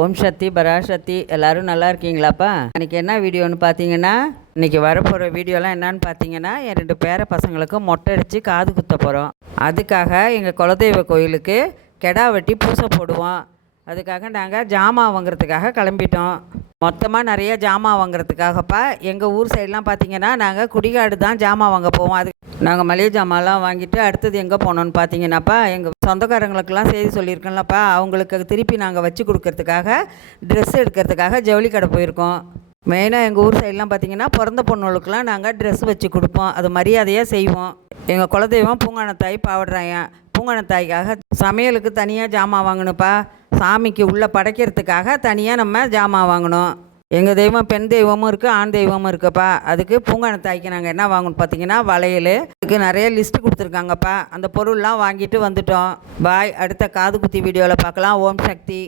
ஓம் சக்தி பராசக்தி எல்லோரும் நல்லா இருக்கீங்களாப்பா? இன்றைக்கி என்ன வீடியோன்னு பார்த்தீங்கன்னா, இன்றைக்கி வரப்போகிற வீடியோலாம் என்னன்னு பார்த்தீங்கன்னா, என் 2 பேர பசங்களுக்கு மொட்டை அடித்து காது குத்த போகிறோம். அதுக்காக எங்கள் குலதெய்வ கோயிலுக்கு கெடா வெட்டி பூசை போடுவோம். அதுக்காக நாங்கள் ஜாமான் வாங்குறதுக்காக கிளம்பிட்டோம். மொத்தமாக நிறைய ஜாமான் வாங்குறதுக்காகப்பா. எங்கள் ஊர் சைடெலாம் பார்த்திங்கன்னா நாங்கள் குடிகாடு தான் ஜாமான் வாங்க போவோம். அது நாங்கள் மளிகை ஜாமான்லாம் வாங்கிட்டு அடுத்தது எங்கே போனோன்னு பார்த்தீங்கன்னாப்பா, எங்கள் சொந்தக்காரங்களுக்கெல்லாம் செய்தி சொல்லியிருக்கோம்லப்பா, அவங்களுக்கு திருப்பி நாங்கள் வச்சு கொடுக்கறதுக்காக ட்ரெஸ் எடுக்கிறதுக்காக ஜவுளி கடை போயிருக்கோம். மெயினாக எங்கள் ஊர் சைடெலாம் பார்த்திங்கன்னா பிறந்த பொண்ணுகளுக்கெலாம் நாங்கள் ட்ரெஸ் வச்சு கொடுப்போம். அது மரியாதையாக செய்வோம். எங்கள் குலதெய்வம் பூங்கானத்தாய் பாவடுறாயன். பூங்கானத்தாய்க்காக சமையலுக்கு தனியாக ஜாமான் வாங்கணுப்பா. சாமிக்கு உள்ளே படைக்கிறதுக்காக தனியாக நம்ம ஜாமான் வாங்கணும். எங்கள் தெய்வம் பெண் தெய்வமும் இருக்குது, ஆண் தெய்வமும் இருக்குப்பா. அதுக்கு பூங்கானத்தாய்க்கு நாங்கள் என்ன வாங்கணும் பார்த்தீங்கன்னா, வளையல். அதுக்கு நிறைய லிஸ்ட்டு கொடுத்துருக்காங்கப்பா. அந்த பொருள்லாம் வாங்கிட்டு வந்துட்டோம். பாய். அடுத்த காது குத்தி வீடியோவில் பார்க்கலாம். ஓம் சக்தி.